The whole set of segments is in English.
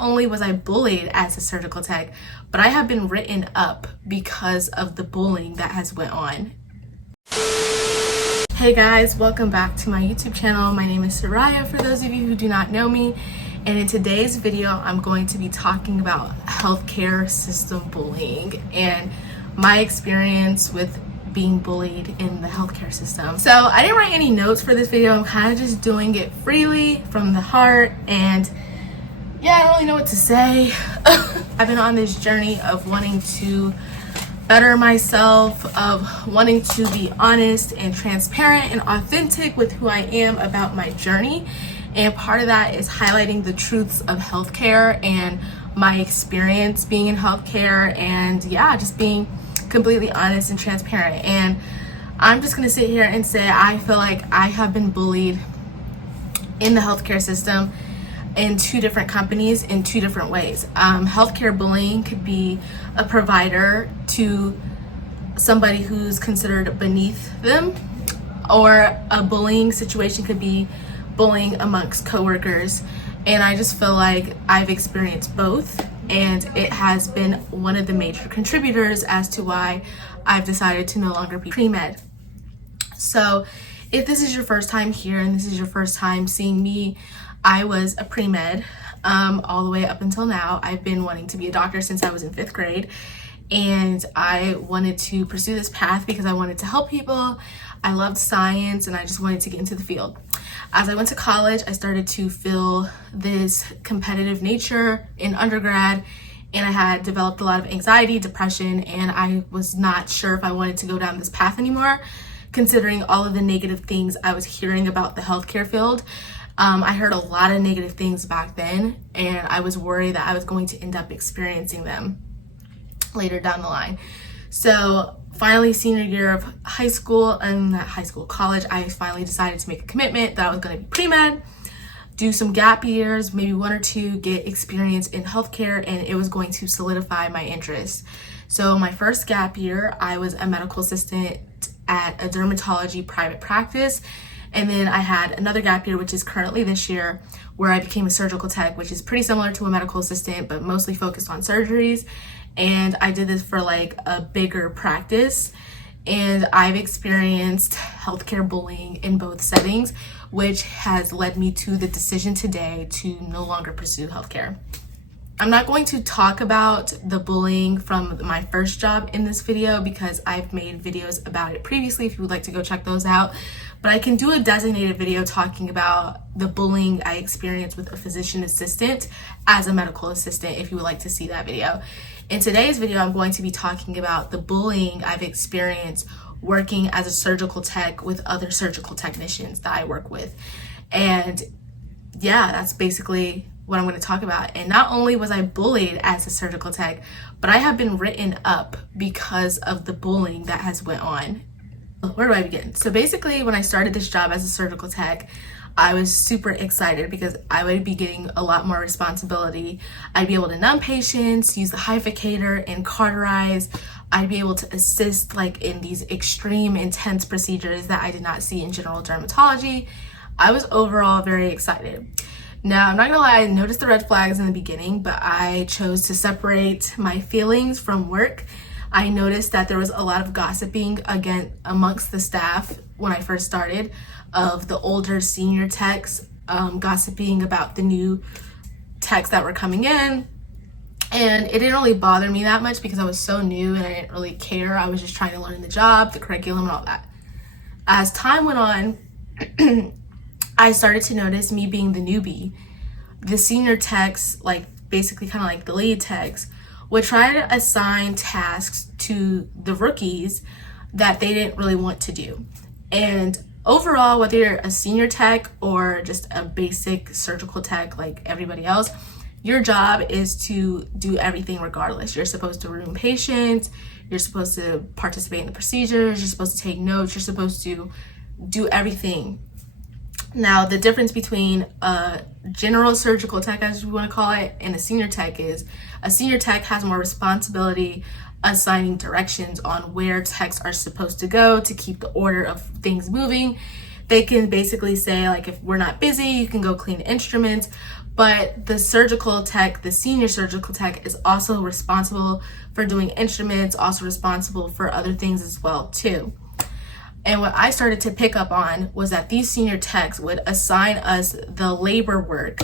not only was I bullied as a surgical tech, but I have been written up because of the bullying that has went on. Hey guys, welcome back to my YouTube channel. My name is Soraya for those of you who do not know me. And in today's video, I'm going to be talking about healthcare system bullying and my experience with being bullied in the healthcare system. So I didn't write any notes for this video. I'm kind of just doing it freely from the heart, and yeah, I don't really know what to say. I've been on this journey of wanting to better myself, of wanting to be honest and transparent and authentic with who I am about my journey. And part of that is highlighting the truths of healthcare and my experience being in healthcare, and yeah, just being completely honest and transparent. And I'm just gonna sit here and say I feel like I have been bullied in the healthcare system in two different companies in two different ways. Healthcare bullying could be a provider to somebody who's considered beneath them, or a bullying situation could be bullying amongst coworkers. And I just feel like I've experienced both, and it has been one of the major contributors as to why I've decided to no longer be pre-med. So if this is your first time here and this is your first time seeing me, I was a pre-med all the way up until now. I've been wanting to be a doctor since I was in 5th grade, and I wanted to pursue this path because I wanted to help people. I loved science and I just wanted to get into the field. As I went to college, I started to feel this competitive nature in undergrad, and I had developed a lot of anxiety, depression, and I was not sure if I wanted to go down this path anymore, considering all of the negative things I was hearing about the healthcare field. I heard a lot of negative things back then, and I was worried that I was going to end up experiencing them later down the line. So finally, senior year of high school, and not high school, college, I finally decided to make a commitment that I was going to be pre-med, do some gap years, maybe 1 or 2, get experience in healthcare, and it was going to solidify my interest. So my first gap year, I was a medical assistant at a dermatology private practice. And then I had another gap year, which is currently this year, where I became a surgical tech, which is pretty similar to a medical assistant, but mostly focused on surgeries. And I did this for like a bigger practice. And I've experienced healthcare bullying in both settings, which has led me to the decision today to no longer pursue healthcare. I'm not going to talk about the bullying from my first job in this video because I've made videos about it previously if you would like to go check those out. But I can do a designated video talking about the bullying I experienced with a physician assistant as a medical assistant if you would like to see that video. In today's video, I'm going to be talking about the bullying I've experienced working as a surgical tech with other surgical technicians that I work with. And yeah, that's basically what I'm going to talk about. And not only was I bullied as a surgical tech, but I have been written up because of the bullying that has went on. Where do I begin? So basically, when I started this job as a surgical tech, I was super excited because I would be getting a lot more responsibility. I'd be able to numb patients, use the hyphicator and cauterize. I'd be able to assist like in these extreme intense procedures that I did not see in general dermatology. I was overall very excited. Now, I'm not gonna lie, I noticed the red flags in the beginning, but I chose to separate my feelings from work. I noticed that there was a lot of gossiping again amongst the staff when I first started, of the older senior techs gossiping about the new techs that were coming in. And it didn't really bother me that much because I was so new and I didn't really care. I was just trying to learn the job, the curriculum, and all that. As time went on, I started to notice, me being the newbie, the senior techs, like basically kind of like the lead techs, would try to assign tasks to the rookies that they didn't really want to do. And overall, whether you're a senior tech or just a basic surgical tech like everybody else, your job is to do everything regardless. You're supposed to room patients, you're supposed to participate in the procedures, you're supposed to take notes, you're supposed to do everything. Now, the difference between a general surgical tech, as we want to call it, and a senior tech is a senior tech has more responsibility assigning directions on where techs are supposed to go to keep the order of things moving. They can basically say, like, if we're not busy, you can go clean instruments. but the surgical tech, the senior surgical tech, is also responsible for doing instruments, also responsible for other things as well too. And what I started to pick up on was that these senior techs would assign us the labor work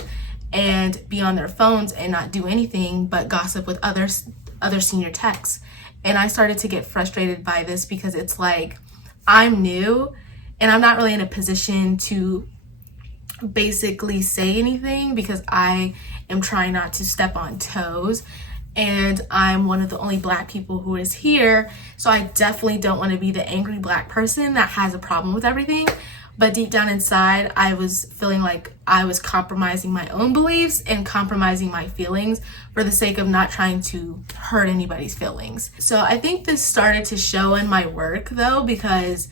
and be on their phones and not do anything but gossip with other senior techs. And I started to get frustrated by this because it's like, I'm new and I'm not really in a position to basically say anything because I am trying not to step on toes, and I'm one of the only Black people who is here, so I definitely don't want to be the angry Black person that has a problem with everything. But deep down inside, I was feeling like I was compromising my own beliefs and compromising my feelings for the sake of not trying to hurt anybody's feelings. So I think this started to show in my work though, because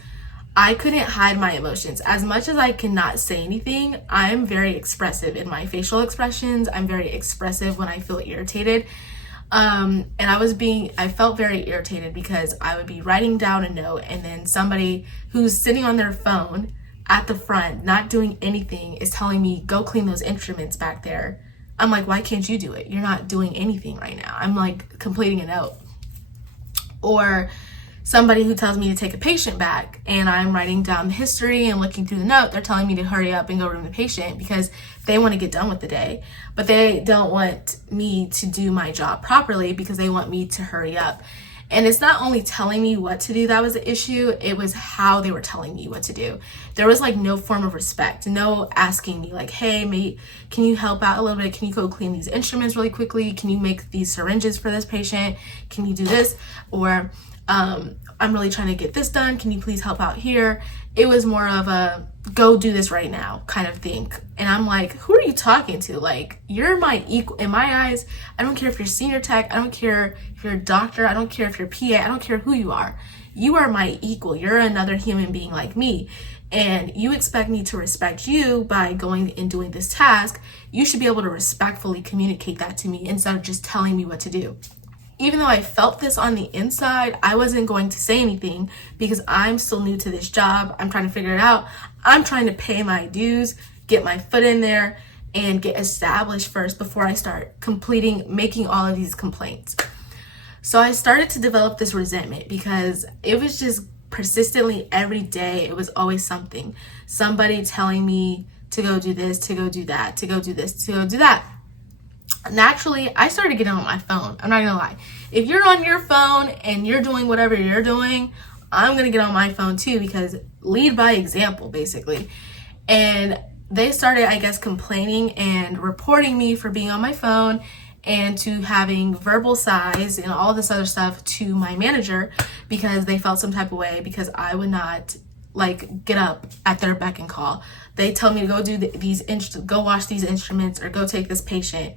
I couldn't hide my emotions. As much as I cannot say anything, I'm very expressive in my facial expressions. I'm very expressive when I feel irritated. And I felt very irritated because I would be writing down a note and then somebody who's sitting on their phone at the front, not doing anything, is telling me, go clean those instruments back there. I'm like, why can't you do it? You're not doing anything right now. I'm like completing a note. Or somebody who tells me to take a patient back and I'm writing down the history and looking through the note, they're telling me to hurry up and go room the patient because they want to get done with the day, but they don't want me to do my job properly because they want me to hurry up. And it's not only telling me what to do that was the issue, it was how they were telling me what to do. There was like no form of respect, no asking me like, hey mate, can you help out a little bit? Can you go clean these instruments really quickly? Can you make these syringes for this patient? Can you do this? Or I'm really trying to get this done. Can you please help out here? It was more of a go do this right now kind of thing. And I'm like, who are you talking to? Like, you're my equal in my eyes. I don't care if you're senior tech. I don't care if you're a doctor. I don't care if you're PA. I don't care who you are. You are my equal. You're another human being like me. And you expect me to respect you by going and doing this task. You should be able to respectfully communicate that to me instead of just telling me what to do. Even though I felt this on the inside, I wasn't going to say anything because I'm still new to this job. I'm trying to figure it out. I'm trying to pay my dues, get my foot in there, and get established first before I start making all of these complaints. So I started to develop this resentment because it was just persistently every day. It was always something. Somebody telling me to go do this, to go do that, to go do this, to go do that. Naturally, I started getting on my phone. I'm not gonna lie. If you're on your phone and you're doing whatever you're doing, I'm gonna get on my phone too, because lead by example, basically. And they started, I guess, complaining and reporting me for being on my phone and to having verbal size and all this other stuff to my manager because they felt some type of way because I would not like get up at their beck and call. They tell me to go do go wash these instruments or go take this patient,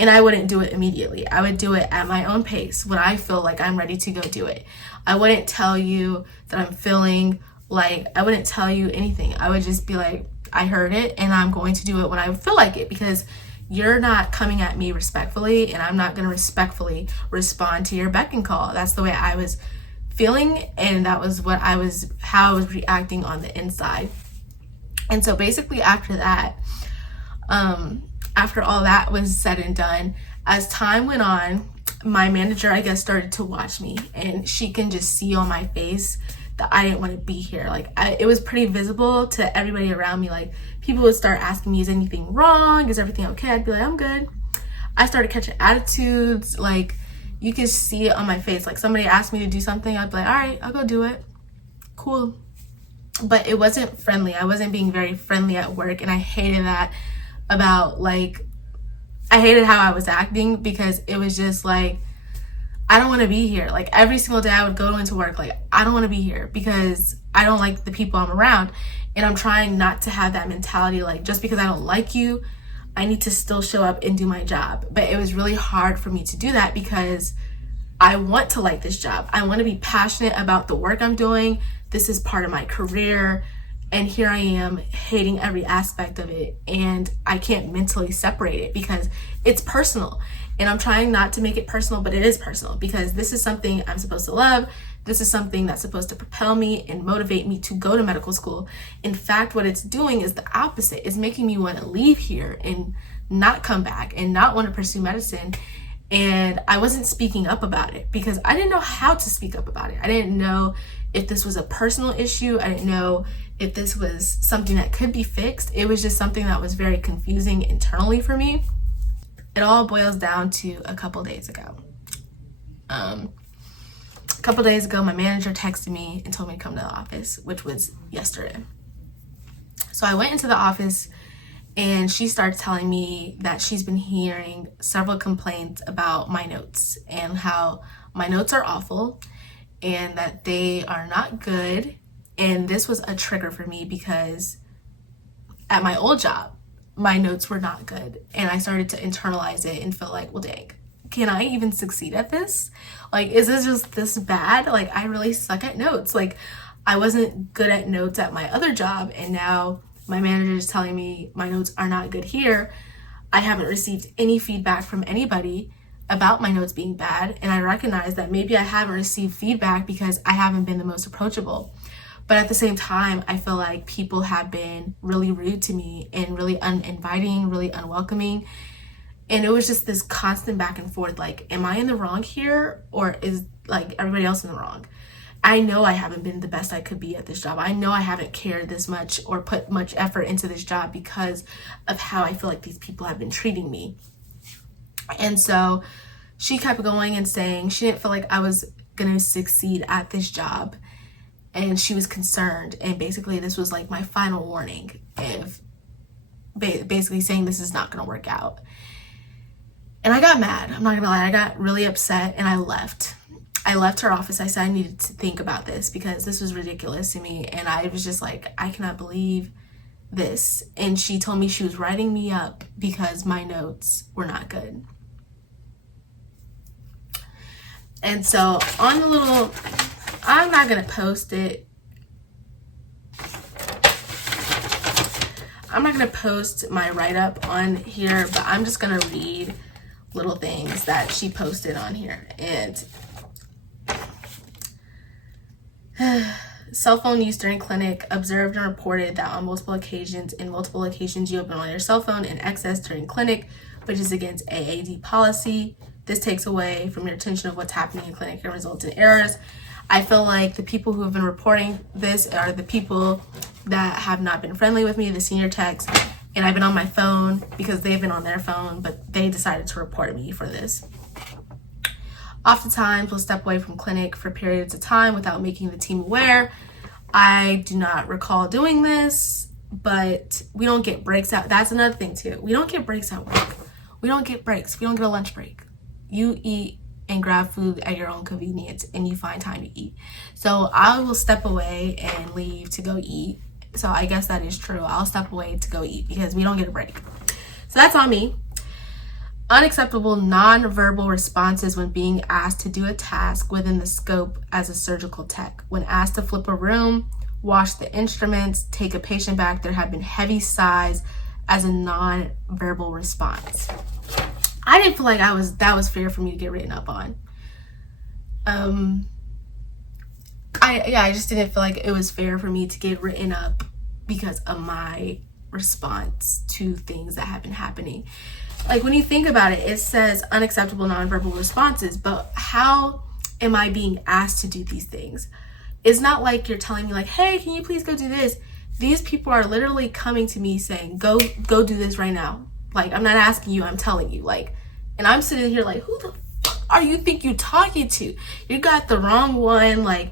and I wouldn't do it immediately. I would do it at my own pace when I feel like I'm ready to go do it. I wouldn't tell you that I'm feeling like, I wouldn't tell you anything. I would just be like, I heard it and I'm going to do it when I feel like it, because you're not coming at me respectfully and I'm not going to respectfully respond to your beck and call. That's the way I was feeling, and that was how I was reacting on the inside. And so basically after that, after all that was said and done, as time went on, my manager, I guess, started to watch me, and she can just see on my face that I didn't want to be here. Like, it was pretty visible to everybody around me. Like, people would start asking me, is anything wrong? Is everything okay? I'd be like, I'm good. I started catching attitudes. Like, you can see it on my face. Like, somebody asked me to do something, I'd be like, all right, I'll go do it. Cool. But it wasn't friendly. I wasn't being very friendly at work, and I hated that about, like, I hated how I was acting, because it was just like, I don't want to be here. Like, every single day I would go into work like, I don't want to be here because I don't like the people I'm around. And I'm trying not to have that mentality, like, just because I don't like you, I need to still show up and do my job. But it was really hard for me to do that because I want to like this job. I want to be passionate about the work I'm doing. This is part of my career. And here I am hating every aspect of it, and I can't mentally separate it because it's personal. And I'm trying not to make it personal, but it is personal because this is something I'm supposed to love. This is something that's supposed to propel me and motivate me to go to medical school. In fact, what it's doing is the opposite. It's making me want to leave here and not come back and not want to pursue medicine. And I wasn't speaking up about it because I didn't know how to speak up about it. I didn't know if this was a personal issue. I didn't know if this was something that could be fixed. It was just something that was very confusing internally for me. It all boils down to a couple days ago. A couple days ago, my manager texted me and told me to come to the office, which was yesterday. So I went into the office and she started telling me that she's been hearing several complaints about my notes and how my notes are awful and that they are not good. And this was a trigger for me because at my old job, my notes were not good. And I started to internalize it and feel like, well, dang, can I even succeed at this? Like, is this just this bad? Like, I really suck at notes. Like, I wasn't good at notes at my other job, and now my manager is telling me my notes are not good here. I haven't received any feedback from anybody about my notes being bad, and I recognize that maybe I haven't received feedback because I haven't been the most approachable. But at the same time, I feel like people have been really rude to me and really uninviting, really unwelcoming. And it was just this constant back and forth, like, am I in the wrong here, or is like everybody else in the wrong? I know I haven't been the best I could be at this job. I know I haven't cared this much or put much effort into this job because of how I feel like these people have been treating me. And so she kept going and saying she didn't feel like I was going to succeed at this job. And she was concerned. And basically this was like my final warning of basically saying this is not going to work out. And I got mad. I'm not going to lie. I got really upset and I left. I left her office. I said I needed to think about this because this was ridiculous to me. And I was just like, I cannot believe this. And she told me she was writing me up because my notes were not good. And so on the little, I'm not going to post it. I'm not going to post my write-up on here, but I'm just going to read little things that she posted on here. And cell phone use during clinic, observed and reported that on multiple occasions you have been on your cell phone in excess during clinic, which is against AAD policy. This takes away from your attention of what's happening in clinic and results in errors. I feel like the people who have been reporting this are the people that have not been friendly with me, the senior techs, and I've been on my phone because they've been on their phone, but they decided to report me for this. Oftentimes, we'll step away from clinic for periods of time without making the team aware. I do not recall doing this, but we don't get breaks out. That's another thing too. We don't get breaks at work. We don't get breaks. We don't get a lunch break. You eat and grab food at your own convenience and you find time to eat. So I will step away and leave to go eat. So I guess that is true. I'll step away to go eat because we don't get a break. So that's on me. Unacceptable nonverbal responses when being asked to do a task within the scope as a surgical tech. When asked to flip a room, wash the instruments, take a patient back, there have been heavy sighs as a nonverbal response. I didn't feel like that was fair for me to get written up on. I just didn't feel like it was fair for me to get written up because of my response to things that have been happening. Like, when you think about it, it says unacceptable nonverbal responses, but how am I being asked to do these things? It's not like you're telling me like, hey, can you please go do this? These people are literally coming to me saying, go do this right now. Like, I'm not asking you, I'm telling you. Like, and I'm sitting here like, who the fuck are you think you talking to? You got the wrong one. Like,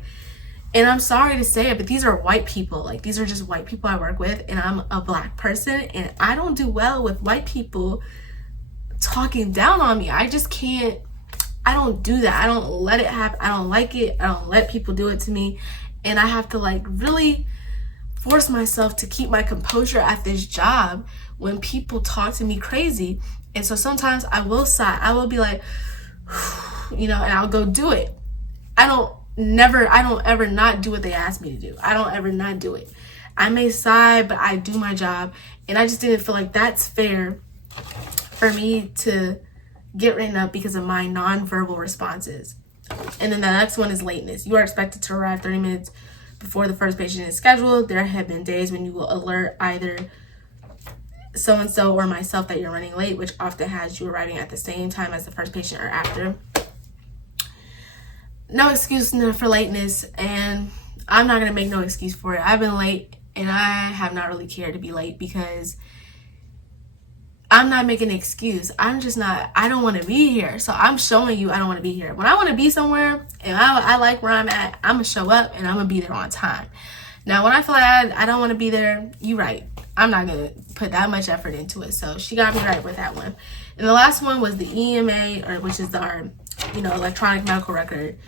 and I'm sorry to say it, but these are white people. Like, these are just white people I work with, and I'm a black person, and I don't do well with white people talking down on me. I just can't. I don't do that. I don't let it happen. I don't like it. I don't let people do it to me. And I have to like really force myself to keep my composure at this job when people talk to me crazy. And so sometimes I will sigh. I will be like, you know, and I'll go do it. I don't ever not do what they ask me to do. I don't ever not do it. I may sigh, but I do my job. And I just didn't feel like that's fair for me to get written up because of my nonverbal responses. And then the next one is lateness. You are expected to arrive 30 minutes before the first patient is scheduled. There have been days when you will alert either so-and-so or myself that you're running late, which often has you arriving at the same time as the first patient or after. No excuse for lateness, and I'm not going to make no excuse for it. I've been late, and I have not really cared to be late because I'm not making an excuse. I don't want to be here. So I'm showing you I don't want to be here. When I want to be somewhere and I like where I'm at, I'm going to show up and I'm going to be there on time. Now, when I feel like I don't want to be there, you're right. I'm not going to put that much effort into it. So she got me right with that one. And the last one was the EMA, which is our, electronic medical record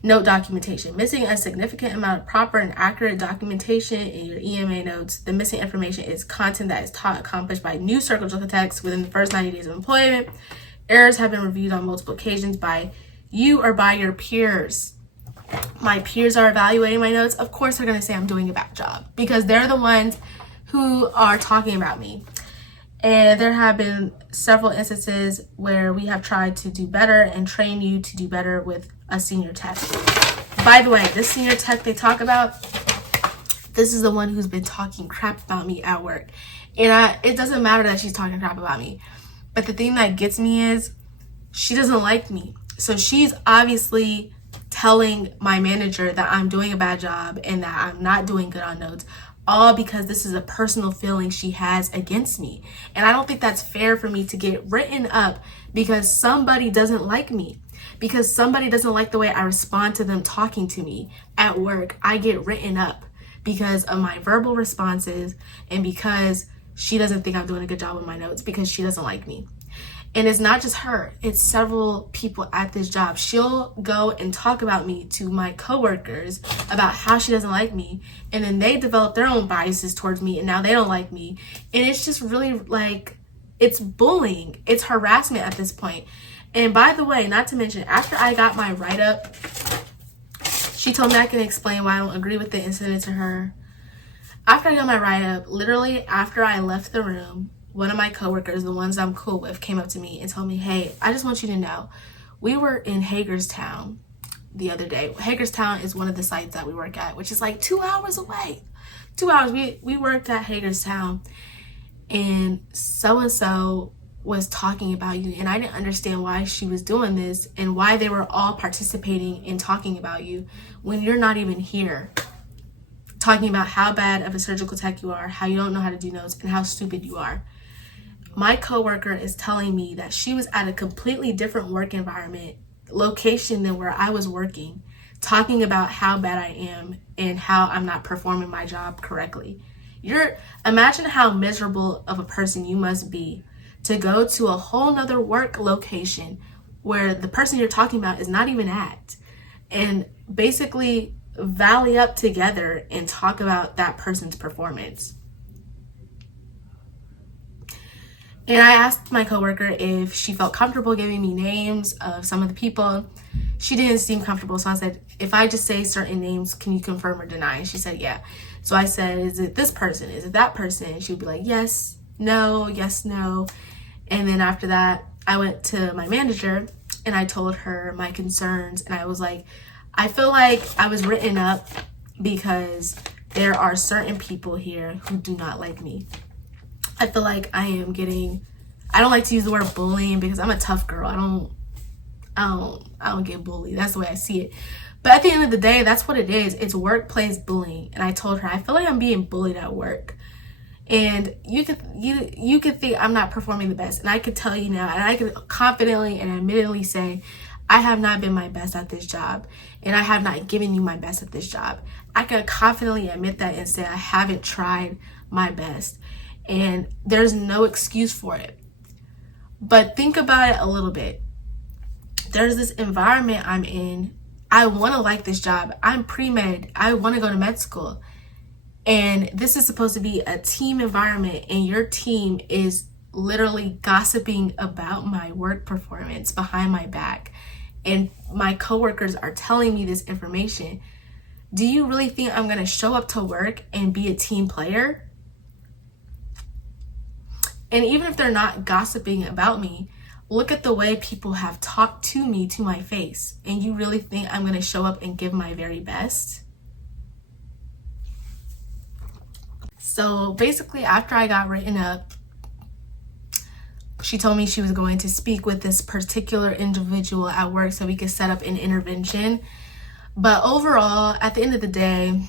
note documentation. Missing a significant amount of proper and accurate documentation in your EMA notes. The missing information is content that is taught accomplished by new surgical techs within the first 90 days of employment. Errors have been reviewed on multiple occasions by you or by your peers. My peers are evaluating my notes. Of course, they're going to say I'm doing a bad job because they're the ones who are talking about me. And there have been several instances where we have tried to do better and train you to do better with a senior tech. By the way, this senior tech they talk about, this is the one who's been talking crap about me at work. And it doesn't matter that she's talking crap about me. But the thing that gets me is she doesn't like me. So she's obviously telling my manager that I'm doing a bad job and that I'm not doing good on notes, all because this is a personal feeling she has against me. And I don't think that's fair for me to get written up because somebody doesn't like me, because somebody doesn't like the way I respond to them talking to me at work. I get written up because of my verbal responses and because she doesn't think I'm doing a good job with my notes because she doesn't like me. And it's not just her, it's several people at this job. She'll go and talk about me to my coworkers about how she doesn't like me. And then they develop their own biases towards me and now they don't like me. And it's just really it's bullying. It's harassment at this point. And by the way, not to mention, after I got my write-up, she told me I can explain why I don't agree with the incident to her. After I got my write-up, literally after I left the room, one of my coworkers, the ones I'm cool with, came up to me and told me, hey, I just want you to know, we were in Hagerstown the other day. Hagerstown is one of the sites that we work at, which is like 2 hours away. 2 hours. We worked at Hagerstown, and so-and-so was talking about you, and I didn't understand why she was doing this and why they were all participating in talking about you when you're not even here. Talking about how bad of a surgical tech you are, how you don't know how to do notes, and how stupid you are. My coworker is telling me that she was at a completely different work environment, location than where I was working, talking about how bad I am and how I'm not performing my job correctly. Imagine how miserable of a person you must be to go to a whole nother work location where the person you're talking about is not even at, and basically rally up together and talk about that person's performance. And I asked my coworker if she felt comfortable giving me names of some of the people. She didn't seem comfortable, so I said, if I just say certain names, can you confirm or deny? And she said, yeah. So I said, is it this person? Is it that person? And she would be like, yes, no, yes, no. And then after that, I went to my manager and I told her my concerns. And I was like, I feel like I was written up because there are certain people here who do not like me. I feel like I don't like to use the word bullying because I'm a tough girl. I don't get bullied. That's the way I see it. But at the end of the day, that's what it is. It's workplace bullying. And I told her, I feel like I'm being bullied at work. And you could think I'm not performing the best. And I could tell you now, and I could confidently and admittedly say, I have not been my best at this job. And I have not given you my best at this job. I can confidently admit that and say I haven't tried my best. And there's no excuse for it. But think about it a little bit. There's this environment I'm in. I want to like this job. I'm pre-med. I want to go to med school. And this is supposed to be a team environment, and your team is literally gossiping about my work performance behind my back. And my coworkers are telling me this information. Do you really think I'm going to show up to work and be a team player? And even if they're not gossiping about me, look at the way people have talked to me to my face. And you really think I'm going to show up and give my very best? So basically, after I got written up, She told me she was going to speak with this particular individual at work so we could set up an intervention. But overall, at the end of the day,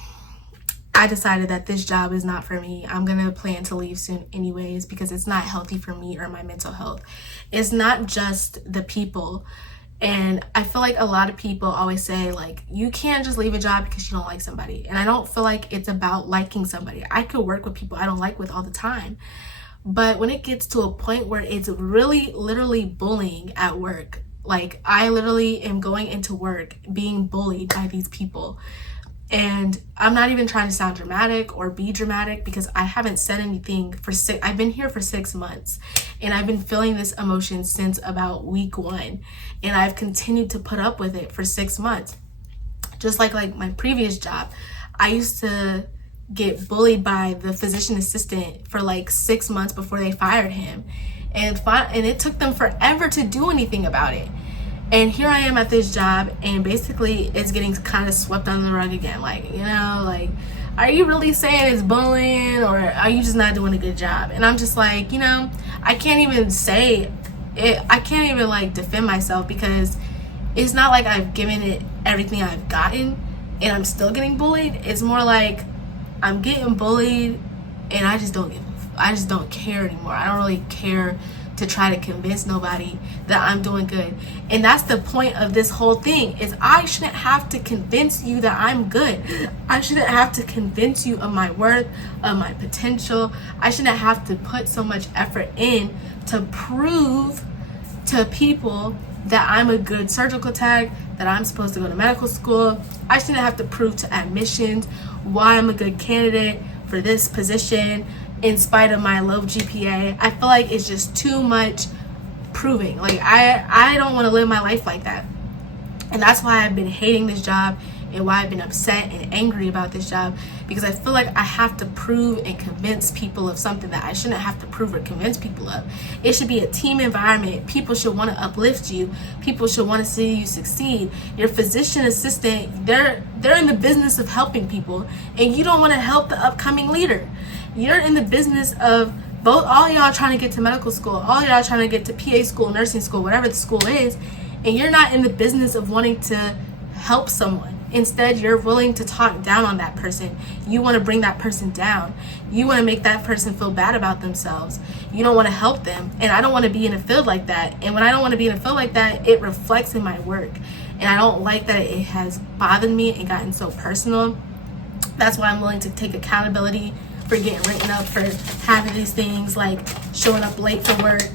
I decided that this job is not for me. I'm going to plan to leave soon anyways because it's not healthy for me or my mental health. It's not just the people. And I feel like a lot of people always say, like, you can't just leave a job because you don't like somebody. And I don't feel like it's about liking somebody. I could work with people I don't like with all the time. But when it gets to a point where it's really literally bullying at work, like I literally am going into work being bullied by these people. And I'm not even trying to sound dramatic or be dramatic because I haven't said anything I've been here for 6 months and I've been feeling this emotion since about week 1. And I've continued to put up with it for 6 months. Just like my previous job, I used to get bullied by the physician assistant for like 6 months before they fired him. And it took them forever to do anything about it. And here I am at this job and basically it's getting kind of swept under the rug again. Like, you know, like, are you really saying it's bullying or are you just not doing a good job? And I'm just like, you know, I can't even say it. I can't even like defend myself because it's not like I've given it everything I've gotten and I'm still getting bullied. It's more like I'm getting bullied and I just don't care anymore. I don't really care to try to convince nobody that I'm doing good. And that's the point of this whole thing, is I shouldn't have to convince you that I'm good. I shouldn't have to convince you of my worth, of my potential. I shouldn't have to put so much effort in to prove to people that I'm a good surgical tech, that I'm supposed to go to medical school. I shouldn't have to prove to admissions why I'm a good candidate for this position in spite of my low GPA. I feel like it's just too much proving. Like I don't want to live my life like that. And that's why I've been hating this job and why I've been upset and angry about this job, because I feel like I have to prove and convince people of something that I shouldn't have to prove or convince people of. It should be a team environment. People should want to uplift you. People should want to see you succeed. Your physician assistant, they're in the business of helping people, and you don't want to help the upcoming leader. You're in the business of all y'all trying to get to medical school, all y'all trying to get to PA school, nursing school, whatever the school is, and you're not in the business of wanting to help someone. Instead, you're willing to talk down on that person. You want to bring that person down. You want to make that person feel bad about themselves. You don't want to help them. And I don't want to be in a field like that. And when I don't want to be in a field like that, it reflects in my work. And I don't like that it has bothered me and gotten so personal. That's why I'm willing to take accountability for getting written up for having these things like showing up late for work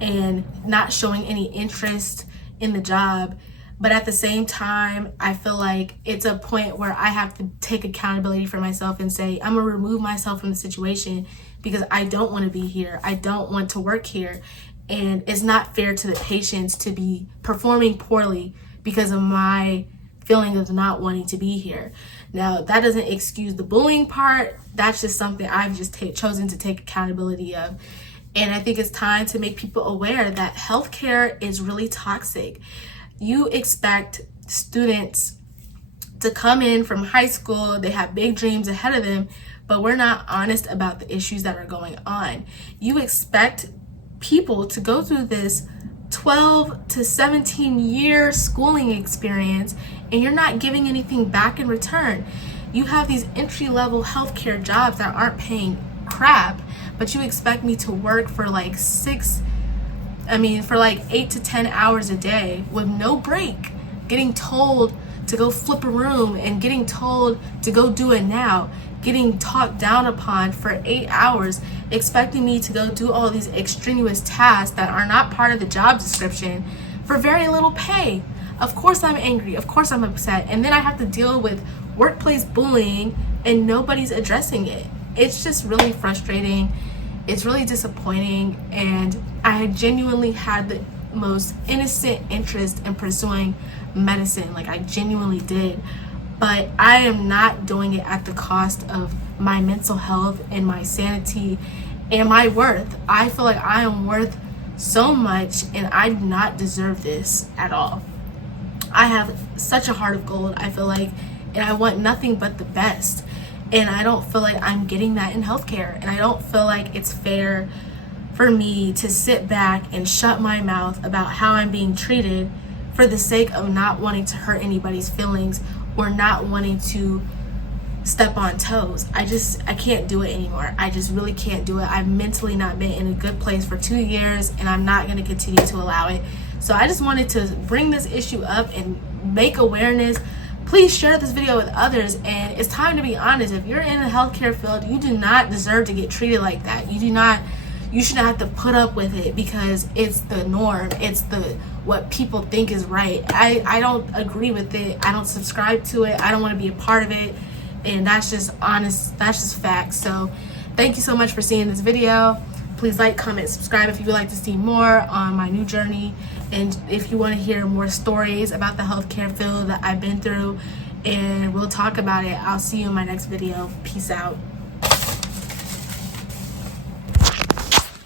and not showing any interest in the job. But at the same time, I feel like it's a point where I have to take accountability for myself and say, I'm gonna remove myself from the situation because I don't want to be here. I don't want to work here. And it's not fair to the patients to be performing poorly because of my feeling of not wanting to be here. Now, that doesn't excuse the bullying part. That's just something I've just chosen to take accountability of. And I think it's time to make people aware that healthcare is really toxic. You expect students to come in from high school, they have big dreams ahead of them, but we're not honest about the issues that are going on. You expect people to go through this 12 to 17 year schooling experience and you're not giving anything back in return. You have these entry-level healthcare jobs that aren't paying crap, but you expect me to work for like 8 to 10 hours a day with no break, getting told to go flip a room and getting told to go do it now, getting talked down upon for 8 hours, expecting me to go do all these extraneous tasks that are not part of the job description for very little pay. Of course I'm angry, of course I'm upset, and then I have to deal with workplace bullying and nobody's addressing it. It's just really frustrating. It's really disappointing, and I genuinely had the most innocent interest in pursuing medicine. Like, I genuinely did. But I am not doing it at the cost of my mental health and my sanity and my worth. I feel like I am worth so much, and I do not deserve this at all. I have such a heart of gold, I feel like, and I want nothing but the best. And I don't feel like I'm getting that in healthcare. And I don't feel like it's fair for me to sit back and shut my mouth about how I'm being treated for the sake of not wanting to hurt anybody's feelings or not wanting to step on toes. I can't do it anymore. I just really can't do it. I've mentally not been in a good place for 2 years, and I'm not going to continue to allow it. So I just wanted to bring this issue up and make awareness. Please share this video with others. And it's time to be honest. If you're in the healthcare field, you do not deserve to get treated like that. You should not have to put up with it because it's the norm. It's what people think is right. I don't agree with it. I don't subscribe to it. I don't want to be a part of it. And that's just honest, that's just facts. So thank you so much for seeing this video. Please like, comment, subscribe if you would like to see more on my new journey, and if you want to hear more stories about the healthcare field that I've been through, and we'll talk about it. I'll see you in my next video. Peace out.